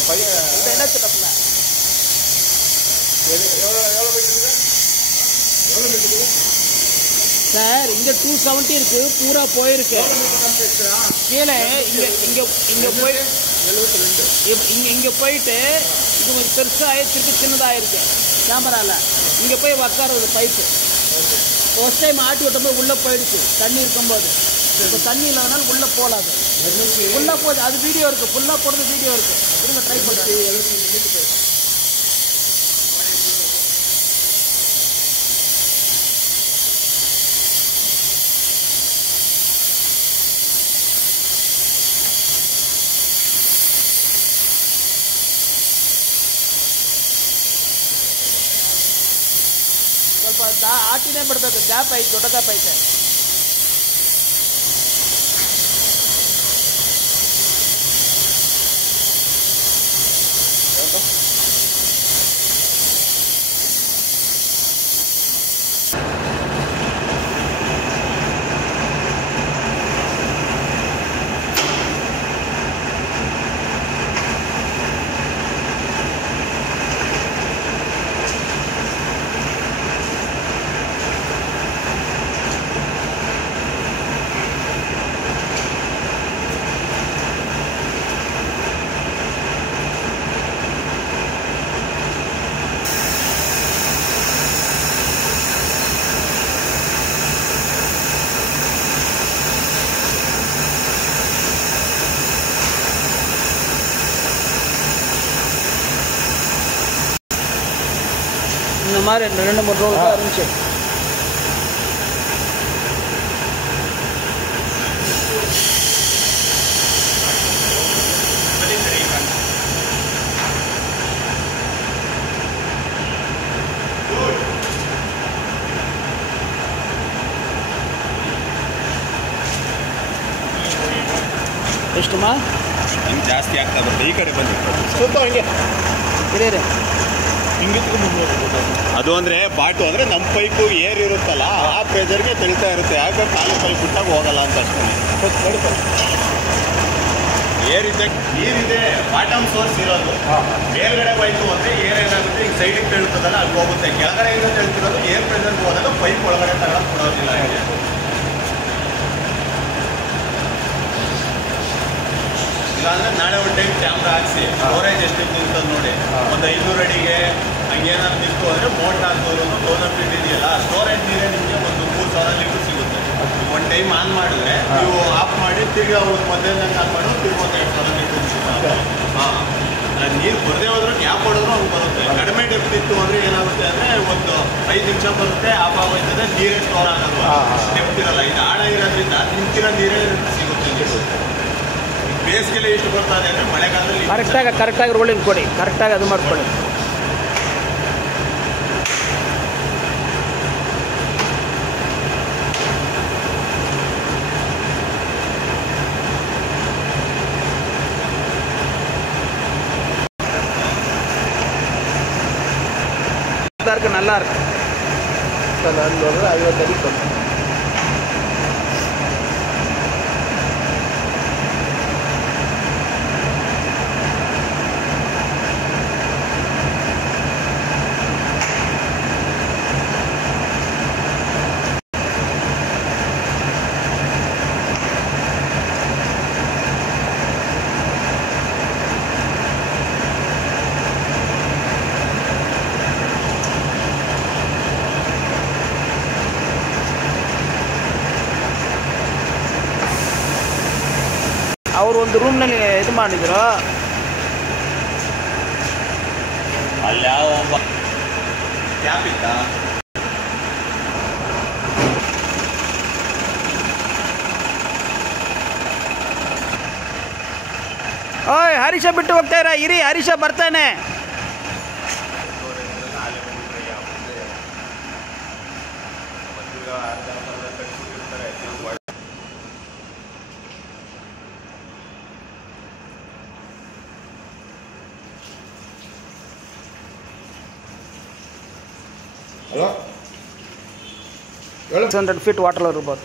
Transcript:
இது என்ன சின்னப்பில்ல சார் இங்கே 270 இருக்குது பூரா போயிருக்கு கீழே இங்கே போய் 72 இங்கே போயிட்டு இது கொஞ்சம் பெருசாக திருப்பி சின்னதாகிருக்கு கேமராவில் இங்கே போய் உக்காருது பைப்பு ஃபர்ஸ்ட் டைம் ஆட்டி விட்டபோது உள்ளே போயிடுச்சு தண்ணி இருக்கும்போது இப்போ தண்ணி இல்லாதனால உள்ளே போகலாது ஃபுல்லாக போகுது அது வீடியோ இருக்குது ஃபுல்லாக போடுறது வீடியோ இருக்குது இருங்க ட்ரை பண்ணுறேன் ಸ್ವಲ್ಪ ಆಟಿನೇ ಬಿಡಬೇಕು ಗ್ಯಾಪ್ ಐತೆ ದೊಡ್ಡ ಗ್ಯಾಪ್ ಐತೆ இந்த மாதிரி 2-3 ரோல் தான் இருந்துச்சு ಎಷ್ಟಮ್ಮ ಹಂಗೆ ಜಾಸ್ತಿ ಆಗ್ತಾ ಬರುತ್ತೆ ಈ ಕಡೆ ಬಂದು ಸ್ವಲ್ಪ ಹಂಗೆ ಇರೇ ಹಿಂಗೆ ಅದು ಅಂದರೆ ಬಾಟು ಅಂದರೆ ನಮ್ಮ ಪೈಪು ಏರ್ ಇರುತ್ತಲ್ಲ ಆ ಪ್ರೆಷರ್ಗೆ ತೆಳಿತಾ ಇರುತ್ತೆ ಯಾಕೆ ಖಾಲಿ ಪೈಪ್ ಬಿಟ್ಟಾಗ ಹೋಗಲ್ಲ ಅಂತ ಅಷ್ಟೇ ಏರಿದೆ ನೀರಿದೆ ಬಾಟಮ್ ಸೋರ್ಸ್ ಇರೋದು ಮೇಲ್ಗಡೆ ಹೋಯ್ತು ಅಂದರೆ ಏರ್ ಏನಾಗುತ್ತೆ ಈಗ ಸೈಡಿಗೆ ತೆಳುತ್ತದಲ್ಲ ಅಲ್ಲಿ ಹೋಗುತ್ತೆ ಕೆಳಗಡೆಯಿಂದ ತೆಳುತ್ತಿರೋದು ಏರ್ ಪ್ರೆಷರ್ಗೆ ಹೋದಾಗ ಪೈಪ್ ಒಳಗಡೆ ತಗೊಳಕ್ಕೆ ಕೊಡೋದಿಲ್ಲ ಹೇಗೆ ಇಲ್ಲಾಂದರೆ ನಾಳೆ ಒಂದು ಟೈಮ್ ಕ್ಯಾಮ್ರಾ ಹಾಕ್ಸಿ ಸ್ಟೋರೇಜ್ ಎಷ್ಟಿತ್ತು ಅಂತ ನೋಡಿ ಒಂದು 500 ಅಡಿಗೆ ಹಂಗೇನಾದ್ರು ನಿಂತು ಅಂದರೆ ಮೋಟ್ರ್ ಹಾಕೋರು 1000 ಫೀಟ್ ಇದೆಯಲ್ಲ ಸ್ಟೋರೇಜ್ ನೀರೇ ನಿಮಗೆ ಒಂದು 3000 ಲೀಟರ್ ಸಿಗುತ್ತೆ ಒಂದು ಟೈಮ್ ಆನ್ ಮಾಡಿದ್ರೆ ನೀವು ಆಫ್ ಮಾಡಿ ತಿರ್ಗಿ ಅವ್ರು ಮಧ್ಯಾಹ್ನ ಆನ್ ಮಾಡೋದು ತಿರ್ಗಿ ಒಂದು 2000 ಲೀಟರ್ ಸಿಗುತ್ತೆ ಹಾಂ ನೀರು ಬರದೇ ಹೋದ್ರೂ ಗ್ಯಾಪ್ ಹೊಡೆದ್ರು ಅವ್ರು ಬರುತ್ತೆ ಕಡಿಮೆ ಡೆಪ್ತ್ ಇತ್ತು ಅಂದರೆ ಏನಾಗುತ್ತೆ ಅಂದರೆ ಒಂದು 5 ನಿಮಿಷ ಬರುತ್ತೆ ಆಫ್ ಆಗೋಯ್ತದೆ ನೀರೇ ಸ್ಟೋರ್ ಆಗೋದು ಡೆಪ್ತ್ ಇರಲ್ಲ ಇದು ಆಳ ಇರೋದ್ರಿಂದ ನಿಂತಿರೋ ನೀರೇ ಸಿಗುತ್ತೆ ನೀರು ಬೇಸಿಗೆಲ್ಲ ಎಷ್ಟು ಬರ್ತದೆ ಅಂದರೆ ಮಳೆಗಾಲದಲ್ಲಿ ಕರೆಕ್ಟಾಗಿ ರೋಲಿಂಗ್ ಕೊಡಿ ಕರೆಕ್ಟಾಗಿ ಅದು ಮಾಡ್ಕೊಳ್ಳಿ நல்லா இருக்கு அது ஒரு 50 அடி கொண்டு ಅವರು ಒಂದು ರೂಮ್ನಲ್ಲಿ ಇದು ಮಾಡಿದ್ರು ಅಲ್ಲಿ ಯಾವ ಕ್ಯಾಪ್ ಇತ್ತ ಓಯ್ ಹರೀಶ ಬಿಟ್ಟು ಹೋಗ್ತಾ ಇರ ಇರಿ ಹರೀಶ ಬರ್ತಾನೆ ಹಲೋ 600 ಫೀಟ್ ವಾಟರ್ ಇರ್ಬೋದು